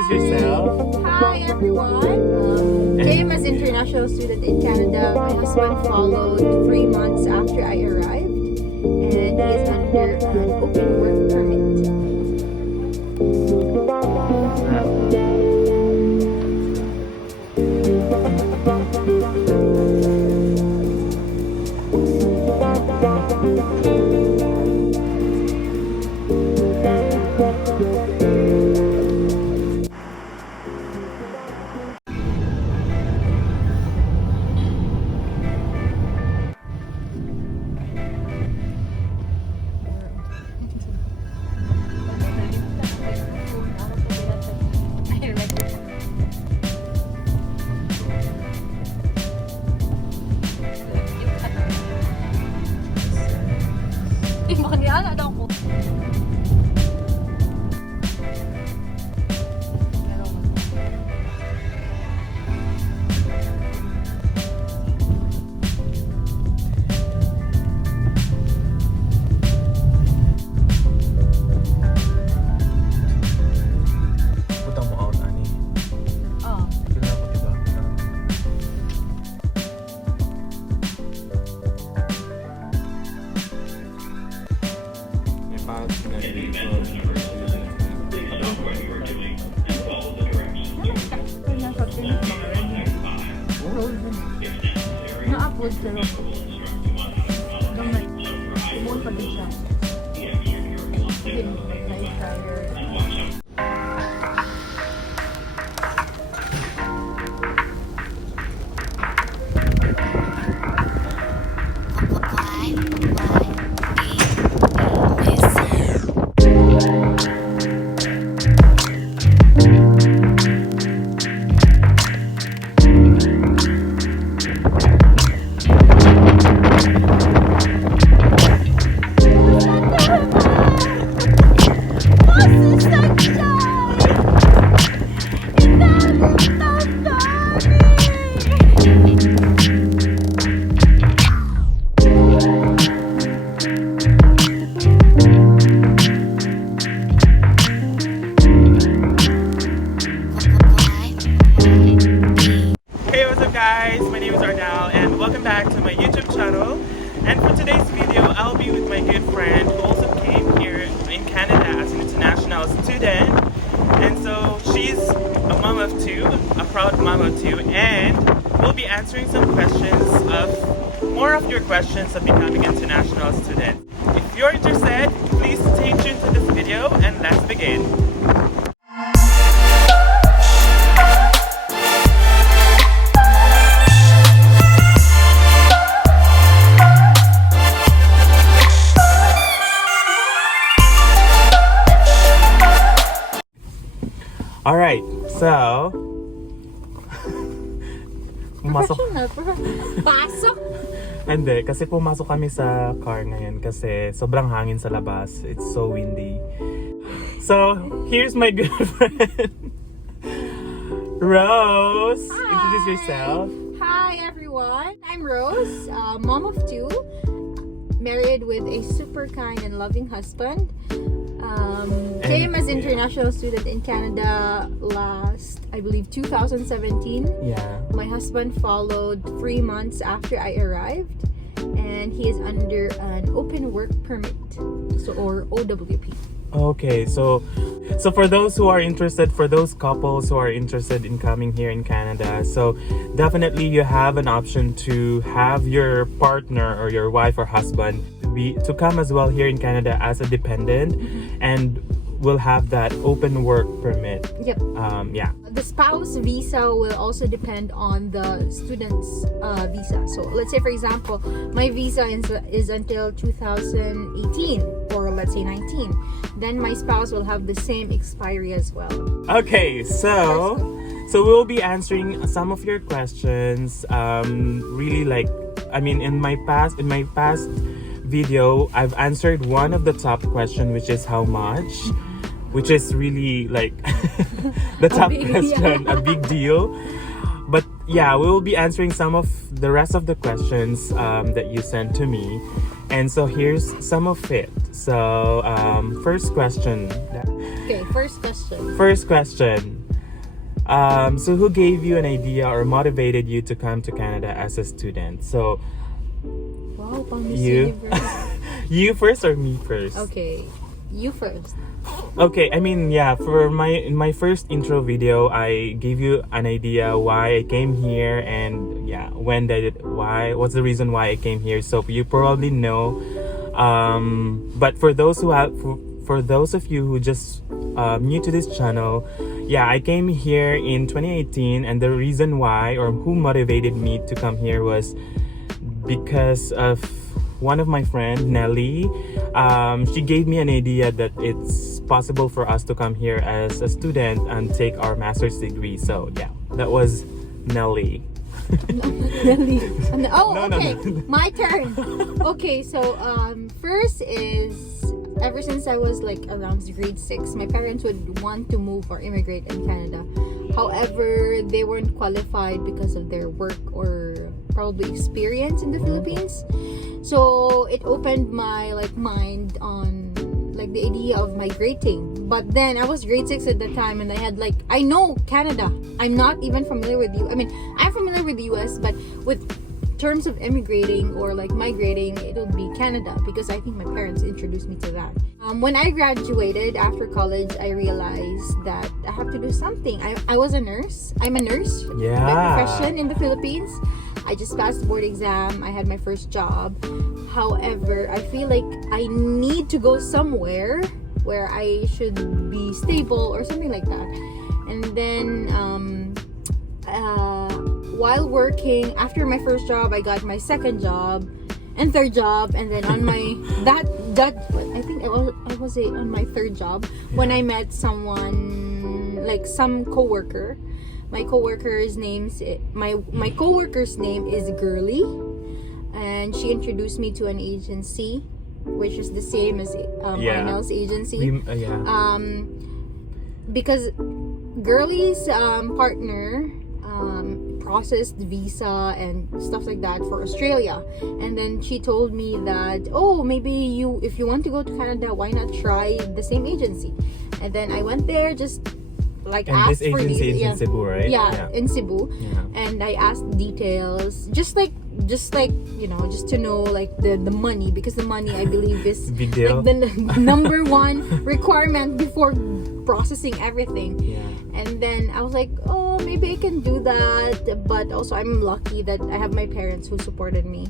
introduce yourself. Hi everyone. Came as international student in Canada. My husband followed 3 months after I arrived, and he is under an open work permit. Makaniala daw ko. Putang mo out, Ani. Oh. Kailangan ko, diba? May pass na dito. Na-upload pero gamay. Buon pa din siya. Sige, mag-live tayo. Hey, what's up guys? My name is Ardal and welcome back to my YouTube channel. And for today's video, I'll be with my good friend who also came here in Canada as an international student. And so she's a mom of two, a proud mom of two, and we'll be answering some questions more of your questions of becoming an international student. If you're interested, please stay tuned to this video and let's begin. Alright, so pumasok. Pasok! Hindi, kasi pumasok kami sa car ngayon kasi sobrang hangin sa labas. It's so windy. So, here's my good friend, Rose. Hi. Introduce yourself. Hi everyone. I'm Rose, mom of two, married with a super kind and loving husband. Came as international student in Canada last, I believe, 2017. Yeah. My husband followed 3 months after I arrived, and he is under an open work permit, or OWP. Okay, so for those who are interested, for those couples who are interested in coming here in Canada, so definitely you have an option to have your partner or your wife or husband to come as well here in Canada as a dependent, and will have that open work permit. Yep. Yeah. The spouse visa will also depend on the student's visa. So let's say, for example, my visa is until 2018, or let's say 19. Then my spouse will have the same expiry as well. Okay, so we'll be answering some of your questions. Really, like, I mean, in my past video, I've answered one of the top question, which is how much, which is really like the top question, a big deal. But yeah, we will be answering some of the rest of the questions that you sent to me. And so here's some of it. So first question. Okay, first question. First question. So who gave you an idea or motivated you to come to Canada as a student? So Wow, pang Miss you, Universe. you first or me first? Okay, you first. Okay, I mean, yeah, for in my first intro video, I gave you an idea why I came here and yeah, what's the reason why I came here. So you probably know, but for those for those of you who just new to this channel, yeah, I came here in 2018, and the reason why or who motivated me to come here was because of one of my friend, Nelly. She gave me an idea that it's possible for us to come here as a student and take our master's degree. So yeah, that was Nelly. Really? Oh, No, okay. no. My turn. Okay, so first is ever since I was like around grade 6, my parents would want to move or immigrate in Canada. However, they weren't qualified because of their work or probably experience in the Philippines. So it opened my like mind on like the idea of migrating. But then I was grade 6 at the time, and I had like, I know Canada. I'm not even familiar with you. I mean, I'm familiar with the US, but with terms of immigrating or like migrating, it'll be Canada because I think my parents introduced me to that. When I graduated after college, I realized that I have to do something. I was a nurse. I'm a nurse by profession in the Philippines. I just passed the board exam. I had my first job. However, I feel like I need to go somewhere where I should be stable or something like that. And then while working, after my first job, I got my second job and third job, and then on my that I think I was on my third job when I met someone, like some coworker. My coworker's name is Girly, and she introduced me to an agency, which is the same as Arnel's agency. Because Girly's partner processed visa and stuff like that for Australia, and then she told me that, oh, maybe if you want to go to Canada, why not try the same agency? And then I went there, just like and asked this agency is in Cebu, right? Yeah, in Cebu. And I asked details, just like just to know like the money, because the money, I believe, is Big deal. like the number one requirement before processing everything. And then I was like, oh, maybe I can do that, but also I'm lucky that I have my parents who supported me.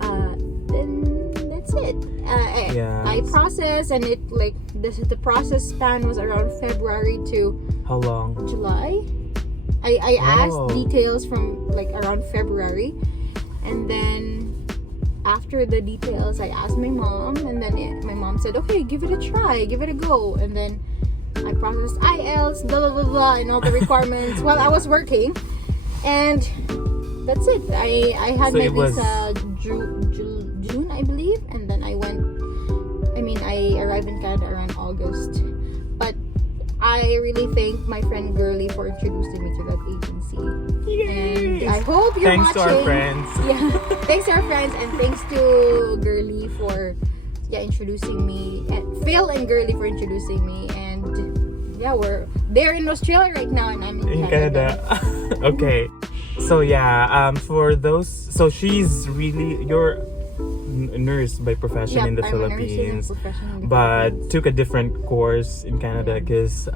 Then that's it. I processed, and it like the process span was around February to How long? July. I asked details from like around February, and then after the details I asked my mom, and then my mom said, okay, give it a try, give it a go. And then I processed IELTS, blah blah blah blah, and all the requirements while I was working, and that's it. I had my visa June, I believe, and then I arrived in Canada around August. But I really thank my friend Girly for introducing me to that agency. Yay! And I hope you're Thanks watching. to our friends. Yeah, thanks to our friends, and thanks to Girly for introducing me, and Phil and Girly for introducing me. And they're in Australia right now, and I'm in Canada. Okay, so for those, so she's really your nurse by profession in the Philippines, but took a different course in Canada because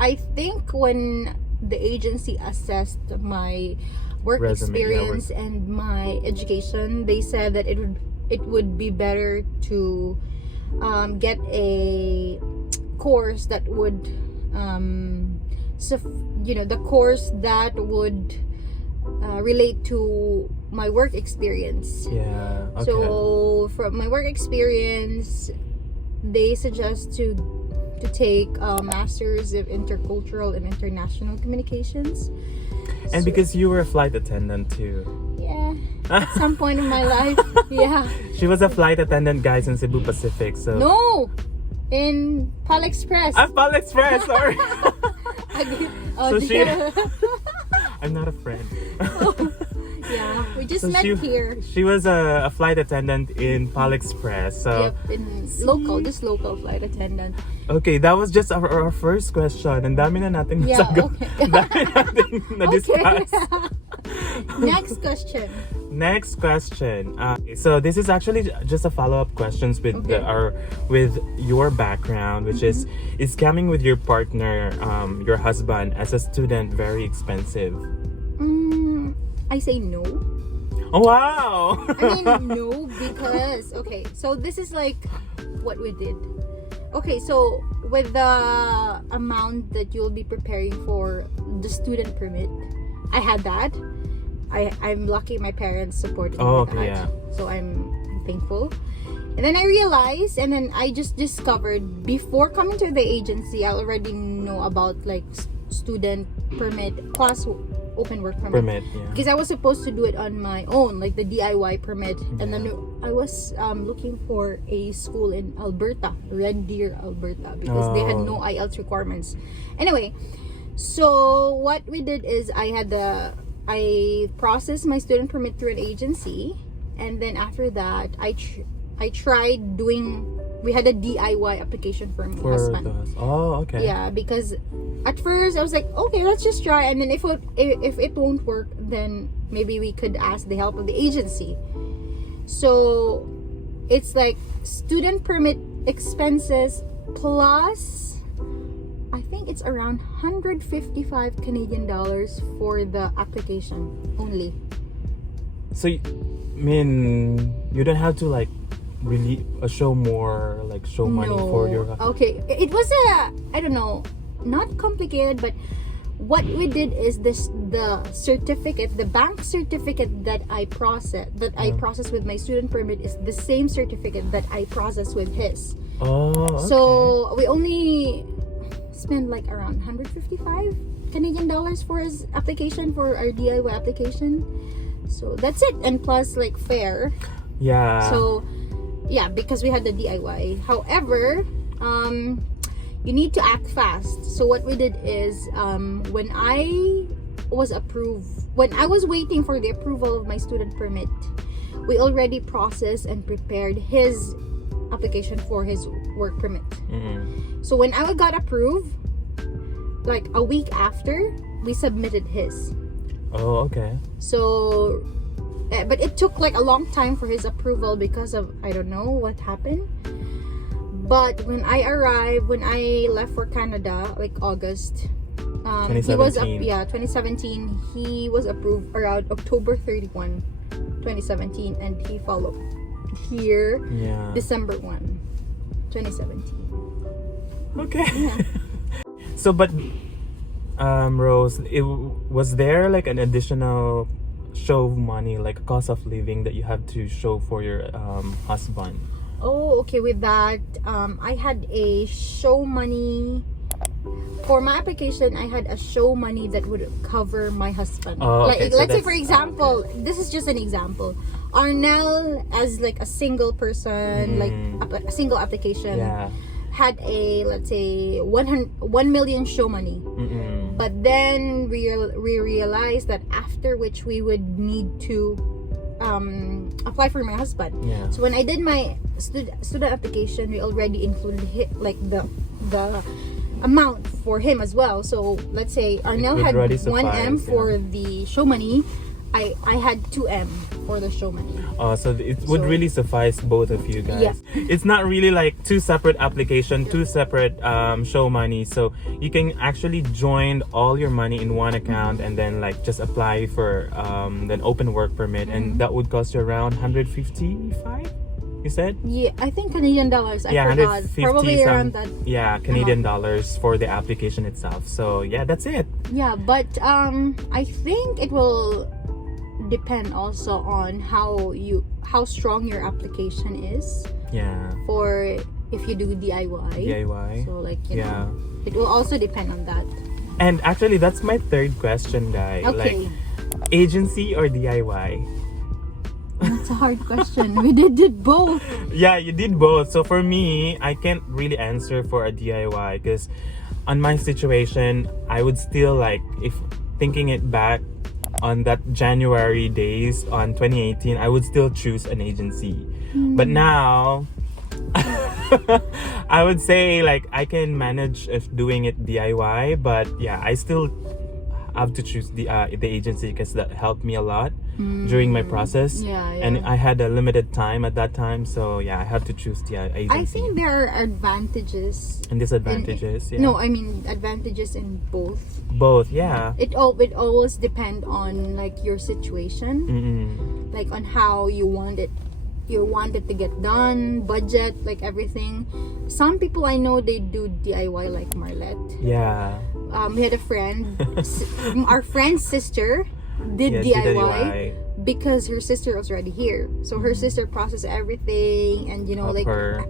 I think when the agency assessed my work experience and my education, they said that it would be better to get a course that would the course that would relate to my work experience. So from my work experience, they suggest to take a master's of intercultural and international communications. And because you were a flight attendant too. At some point in my life. She was a flight attendant, guys, in Cebu Pacific. So no, in Pal Express. Pal Express, sorry. So she I'm not a friend. Yeah, we just So met here. She was a flight attendant in Pal Express. So Yep, in just local flight attendant. okay, that was just our first question. Ang dami na natin Yeah, nasagot. okay. Ang dami natin na-discuss. Next question. Next question. So this is actually just a follow-up questions with Okay. with your background, which is coming with your partner, your husband as a student very expensive? I say no. Oh wow! I mean no because okay, so this is like what we did. Okay, so with the amount that you'll be preparing for the student permit, I had that. I'm lucky my parents supported me with okay, that. yeah. So I'm thankful. And then I realized, and then I just discovered before coming to the agency, I already know about like student permit plus open work permit. Yeah. Because I was supposed to do it on my own, like the DIY permit. And then I was looking for a school in Alberta, Red Deer, Alberta, because they had no IELTS requirements. Anyway, so what we did is I processed my student permit through an agency, and then after that, I tried doing. We had a DIY application for my husband. Oh, okay. Yeah, because at first I was like, okay, let's just try, and then if it won't work, then maybe we could ask the help of the agency. So it's like student permit expenses plus. I think it's around 155 Canadian dollars for the application only. So, I mean, you don't have to like really show more, like show money for your. Okay, it was I don't know, not complicated, but what we did is the certificate, the bank certificate that I processed with my student permit is the same certificate that I processed with his. Oh, okay. So we only spend like around 155 Canadian dollars for his application, for our DIY application. So that's it, and plus like fare. Yeah. So yeah, because we had the DIY. However, you need to act fast. So what we did is when I was waiting for the approval of my student permit, we already processed and prepared his application for his work permit. So when I got approved, like a week after, we submitted his. Oh, okay. So, but it took like a long time for his approval because of, I don't know what happened. But when I left for Canada, like August, he was 2017. He was approved around October 31, 2017, and he followed here December 1, 2017. Okay. Yeah. So, but Rose, was there like an additional show money, like cost of living that you have to show for your husband? Oh, okay. With that, I had a show money for my application. I had a show money that would cover my husband. Oh, okay. Like, let's say, for example, this is just an example. Arnell, as like a single person, like a single application, had a, let's say, 1 million show money. But then we realized that after which we would need to apply for my husband. So when I did my student application, we already included like the amount for him as well. So let's say Arnell had 1M for the show money. I had 2M for the show money. So it would really suffice both of you guys. Yeah. It's not really like two separate applications, two separate show money. So you can actually join all your money in one account and then like just apply for an open work permit, and that would cost you around 155. You said? Yeah, I think Canadian dollars. I forgot. Probably around that. Yeah, Canadian dollars for the application itself. So yeah, that's it. Yeah, but I think it will depend also on how strong your application is. Yeah. For if you do DIY. So like you know, it will also depend on that. And actually, that's my third question, guy. Okay. Like, agency or DIY? That's a hard question. We did both. Yeah, you did both. So for me, I can't really answer for a DIY because on my situation, I would still like, if thinking it back, on that January days on 2018, I would still choose an agency. But now, I would say like I can manage if doing it DIY, but yeah, I still have to choose the agency because that helped me a lot during my process. And I had a limited time at that time, so yeah, I have to choose the agency. I think there are advantages and disadvantages. No, I mean advantages in both. Both, yeah. It always depend on like your situation, like on how you want it to get done, budget, like everything. Some people I know, they do DIY like Marlette. Yeah. We had a friend, our friend's sister did DIY because her sister was already here. So her sister processed everything and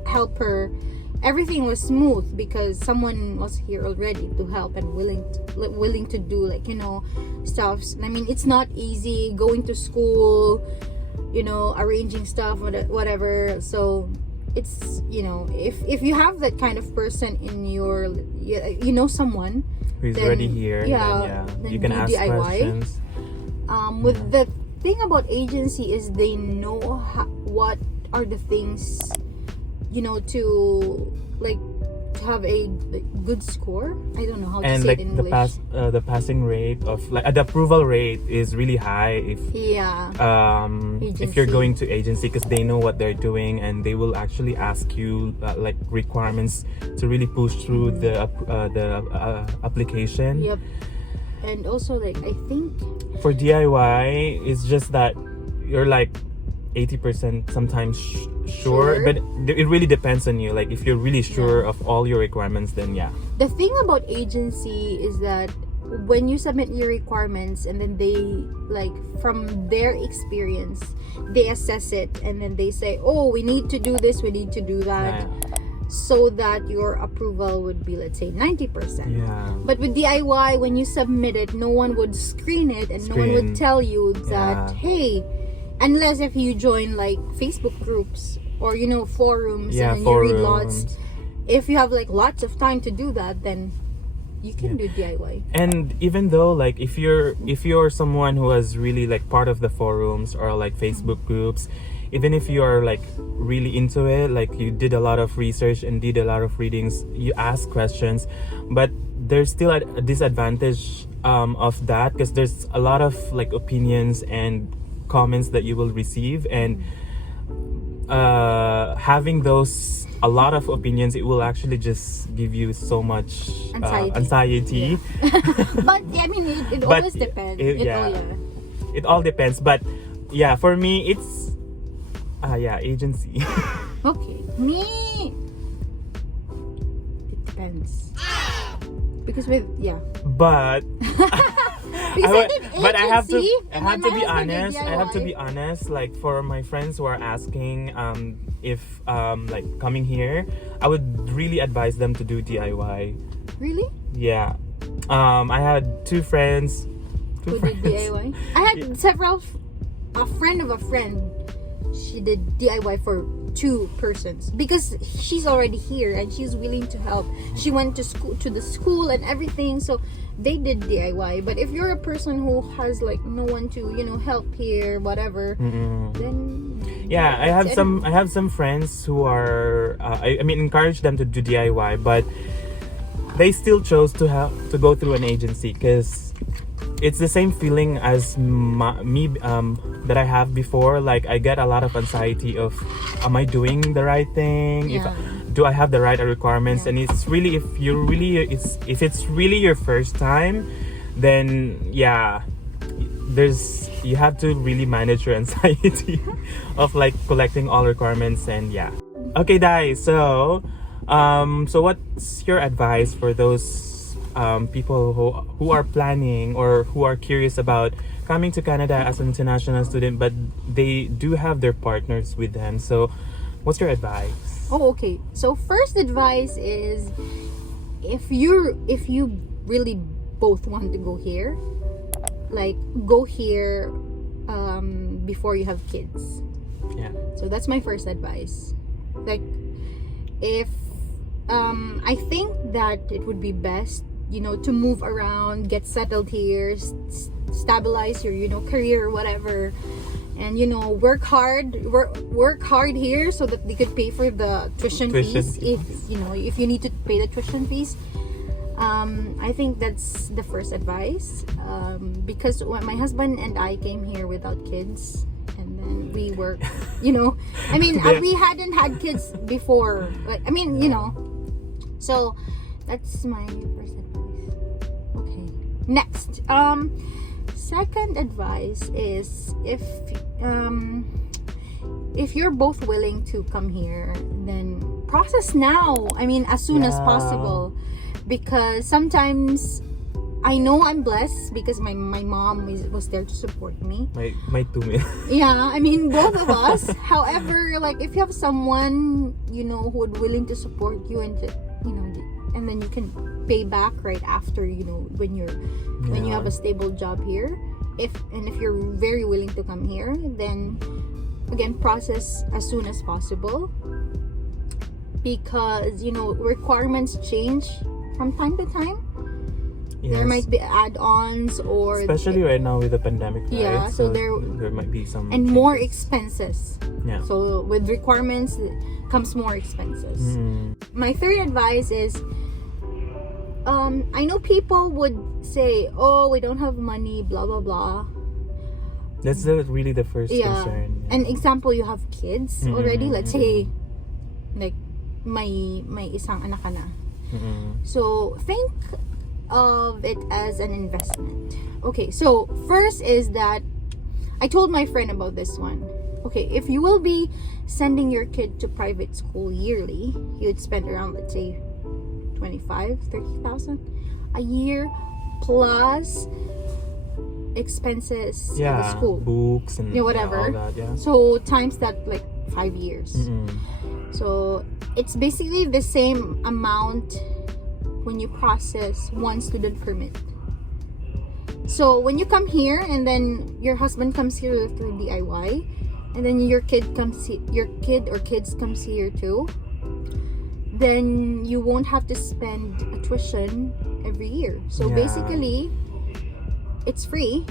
help her. Everything was smooth because someone was here already to help and willing to do stuff. I mean, it's not easy going to school, arranging stuff, whatever. So it's if you have that kind of person in your someone who's then, already here, then you can ask DIY. questions. With the thing about agency is they know what are the things to have a good score. I don't know how to say it in English. The passing rate of the approval rate is really high if you're going to agency, because they know what they're doing and they will actually ask you requirements to really push through the application. Yep. And also I think for DIY, it's just that you're 80% sometimes sure, but it really depends on you. Like if you're really sure of all your requirements, then yeah. The thing about agency is that when you submit your requirements and then they from their experience they assess it and then they say, oh, we need to do this, we need to do that, so that your approval would be, let's say, 90%. Yeah. But with DIY, when you submit it, no one would screen it and no one would tell you that, hey, unless if you join Facebook groups or forums and you read lots. If you have lots of time to do that, then you can do DIY. And even though if you're someone who is really part of the forums or Facebook groups, even if you are really into it, you did a lot of research and did a lot of readings, you ask questions, but there's still a disadvantage of that, because there's a lot of opinions and comments that you will receive, and having a lot of opinions, it will actually just give you so much anxiety. But I mean, it always depends. It all depends, but yeah, for me it's agency. Okay, me, it depends, because but I have to be honest. I have to be honest. For my friends who are asking if coming here, I would really advise them to do DIY. Really? Yeah. I had two friends. Who did DIY? I had several. A friend of a friend. She did DIY for 2 persons because she's already here and she's willing to help. She went to the school and everything, so they did DIY. But if you're a person who has no one to help here, whatever, then I have some friends who are I mean, encourage them to do DIY, but they still chose to go through an agency, because it's the same feeling as me that I have before. I get a lot of anxiety of, am I doing the right thing? Do I have the right requirements? And it's really, if it's really your first time, then you have to really manage your anxiety of collecting all requirements. And okay, guys, so what's your advice for those people who are planning or who are curious about coming to Canada as an international student, but they do have their partners with them? So what's your advice? Oh, okay. So first advice is, if you really both want to go here, go here before you have kids. Yeah. So that's my first advice. If I think that it would be best to move around, get settled here, stabilize your career or whatever, and work hard here so that they could pay for the tuition fees if you need to pay the tuition fees. I think that's the first advice, because when my husband and I came here without kids, and then we were we hadn't had kids before, but so that's my first advice. Okay, next, second advice is if you're both willing to come here, then process now. As soon as possible, because sometimes I know I'm blessed because my mom was there to support me. My two men. Yeah, both of us. However, if you have someone who would willing to support you, and and then you can pay back right after, when you have a stable job here. If you're very willing to come here, then again, process as soon as possible, because requirements change from time to time. Yes. There might be add-ons, or especially right now with the pandemic, right? Yeah, so there might be some and more expenses. Yeah. So with requirements comes more expenses. My third advice is, I know people would say, "Oh, we don't have money, blah blah blah." That's really the first concern. An example, you have kids already. Let's say, like, may isang anak ka na. So think of it as an investment. Okay, so first is that I told my friend about this one. Okay, if you will be sending your kid to private school yearly, you'd spend around, let's say, 25,000-30,000 a year, plus expenses in the school, books and whatever. All that, yeah. So times that, like, 5 years. So it's basically the same amount when you process one student permit. So when you come here, and then your husband comes here through DIY, and then your kid or kids comes here too, then you won't have to spend a tuition every year. So basically, it's free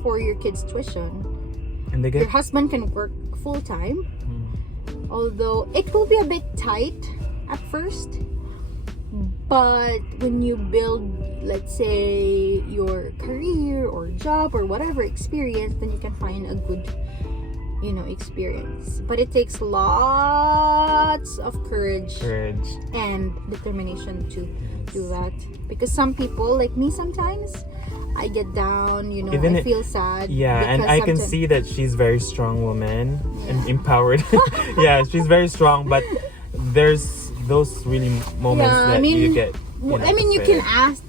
for your kids' tuition, and your husband can work full time. Although it will be a bit tight at first, but when you build, let's say, your career or job or whatever experience, then you can find a good experience. But it takes lots of courage and determination to do that, because some people, like me, sometimes I get down, I feel sad. Yeah, and I can see that she's very strong woman and empowered. Yeah, she's very strong, but there's those really moments that you get. You can ask.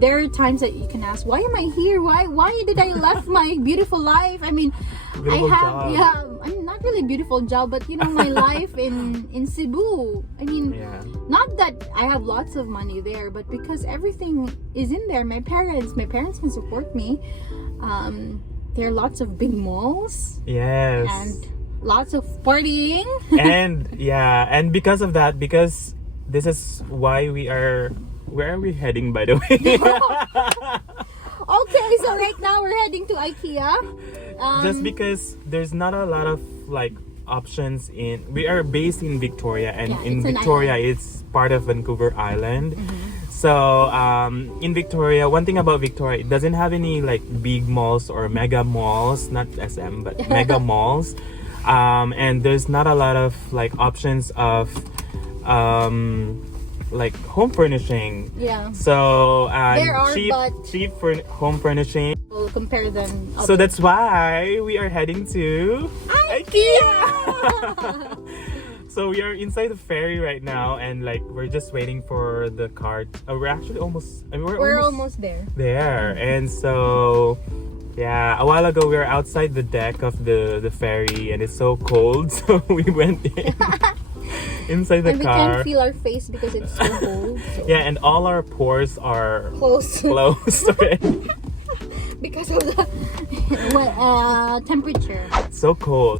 There are times that you can ask, why am I here? Why did I left my beautiful life? Beautiful job. Not really beautiful job, but my life in Cebu. Not that I have lots of money there, but because everything is in there. My parents can support me. There are lots of big malls. Yes. And lots of partying. and because of that, because this is why where are we heading, by the way? Okay, so right now we're heading to IKEA. Just because there's not a lot of options we are based in Victoria, and in Victoria it's part of Vancouver Island. So in Victoria, one thing about Victoria, it doesn't have any big malls or mega malls, not SM, but mega malls. And there's not a lot of options of home furnishing. Yeah. So there are, cheap for home furnishing. We'll compare them. So that's why we are heading to IKEA. So we are inside the ferry right now, and we're just waiting for the car. We're actually almost. We're almost there. And so, yeah, a while ago we were outside the deck of the ferry, and it's so cold, so we went in. Inside the car. And we can't feel our face because it's so cold. So. Yeah, and all our pores are closed already. Because of the temperature. So cold.